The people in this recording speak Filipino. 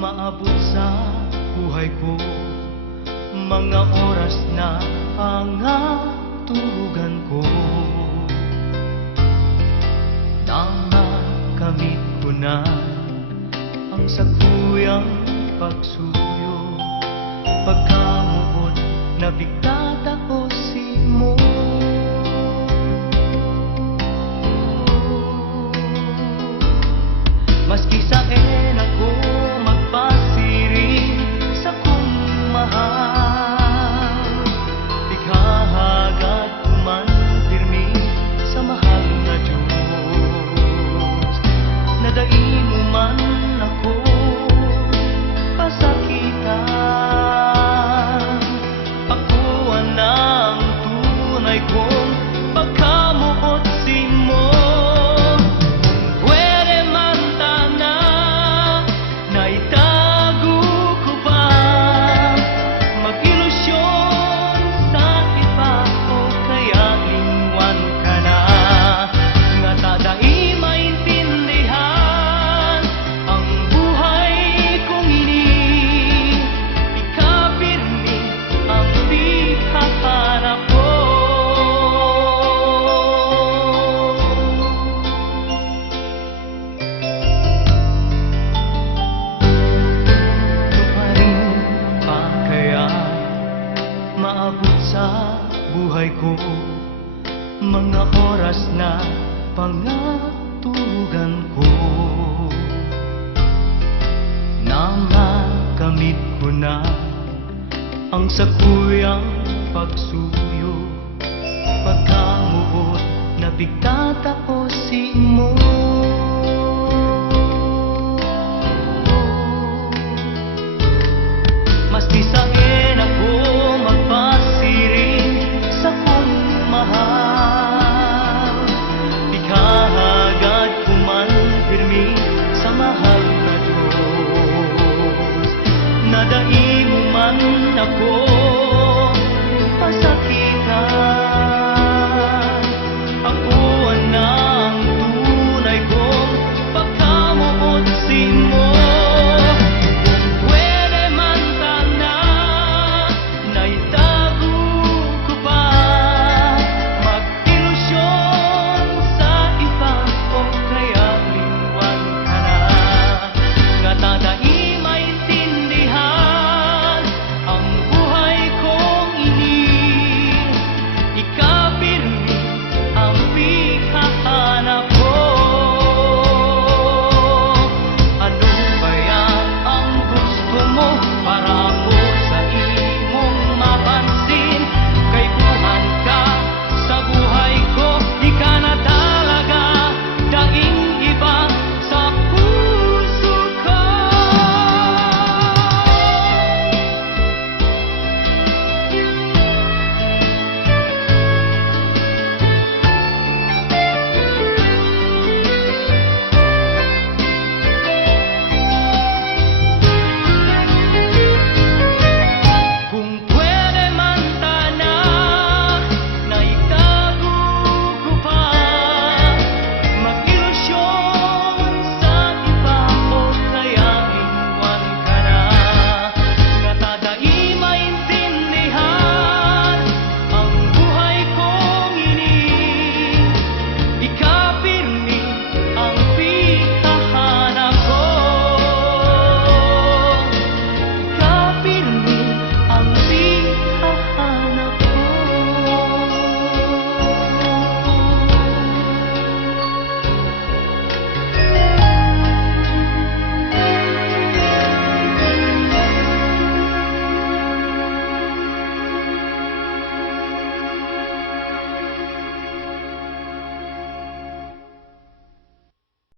maabot sa buhay ko. Mga oras na pangaturugan ko. Nang makamit ko na ang sakuyang pagsuyo. Pagkamuot na bigtata o mo. Maski sa Mga oras na pangaturugan ko. Na makamit ko na ang sakuyang pagsuyo Pagkamuot na bigtata cada cor.